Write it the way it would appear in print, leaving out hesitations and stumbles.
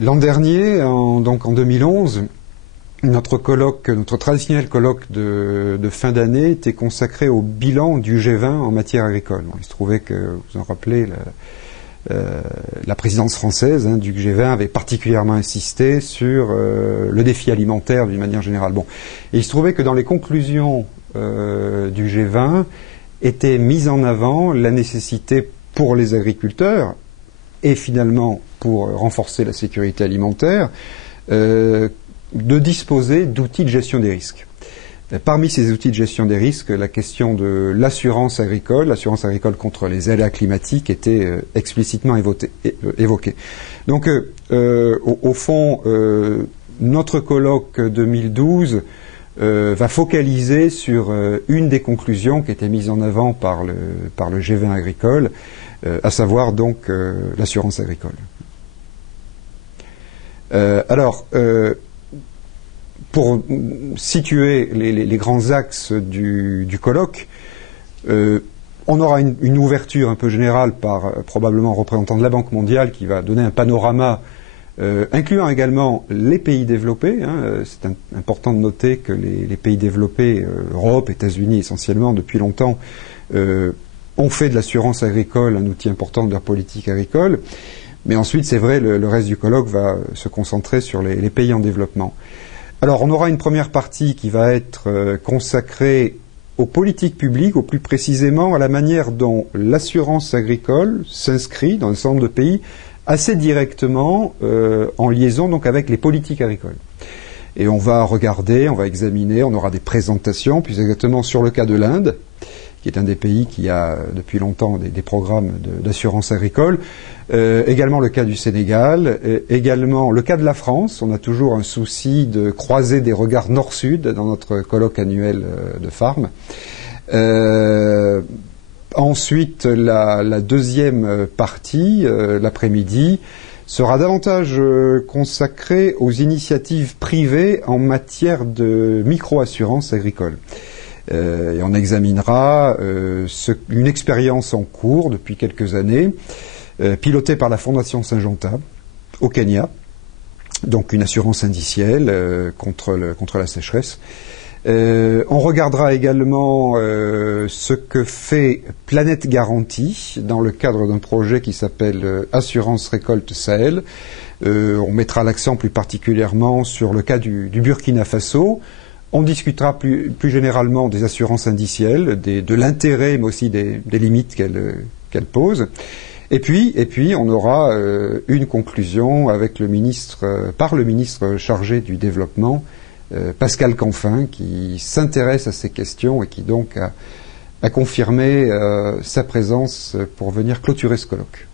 L'an dernier, donc en 2011, notre traditionnel colloque de fin d'année était consacré au bilan du G20 en matière agricole. Bon, il se trouvait que, vous en rappelez, la présidence française du G20 avait particulièrement insisté sur le défi alimentaire d'une manière générale. Bon. Et il se trouvait que dans les conclusions du G20 était mise en avant la nécessité pour les agriculteurs et finalement pour renforcer la sécurité alimentaire de disposer d'outils de gestion des risques. Parmi ces outils de gestion des risques, la question de l'assurance agricole contre les aléas climatiques était explicitement évoquée. Donc, au fond, notre colloque 2012 va focaliser sur une des conclusions qui était mise en avant par le G20 agricole, à savoir donc l'assurance agricole. Pour situer les grands axes du colloque, on aura une ouverture un peu générale par probablement un représentant de la Banque mondiale qui va donner un panorama incluant également les pays développés. C'est important de noter que les pays développés, Europe, États-Unis essentiellement depuis longtemps, ont fait de l'assurance agricole un outil important de leur politique agricole. Mais ensuite, c'est vrai, le reste du colloque va se concentrer sur les pays en développement. Alors, on aura une première partie qui va être consacrée aux politiques publiques, ou plus précisément à la manière dont l'assurance agricole s'inscrit dans un certain nombre de pays assez directement en liaison donc avec les politiques agricoles. Et on va regarder, on va examiner, on aura des présentations, plus exactement sur le cas de l'Inde, qui est un des pays qui a depuis longtemps des programmes d'assurance agricole, également le cas du Sénégal, également le cas de la France. On a toujours un souci de croiser des regards nord-sud dans notre colloque annuel de Farm. Ensuite, la deuxième partie, l'après-midi, sera davantage consacrée aux initiatives privées en matière de micro-assurance agricole. Et on examinera une expérience en cours depuis quelques années, pilotée par la Fondation Syngenta au Kenya, donc une assurance indicielle contre la sécheresse. On regardera également ce que fait Planète Garantie dans le cadre d'un projet qui s'appelle Assurance Récolte Sahel. On mettra l'accent plus particulièrement sur le cas du Burkina Faso. On discutera plus généralement des assurances indicielles, de l'intérêt, mais aussi des limites qu'elles posent. Et puis, on aura une conclusion avec par le ministre chargé du développement, Pascal Canfin, qui s'intéresse à ces questions et qui donc a confirmé sa présence pour venir clôturer ce colloque.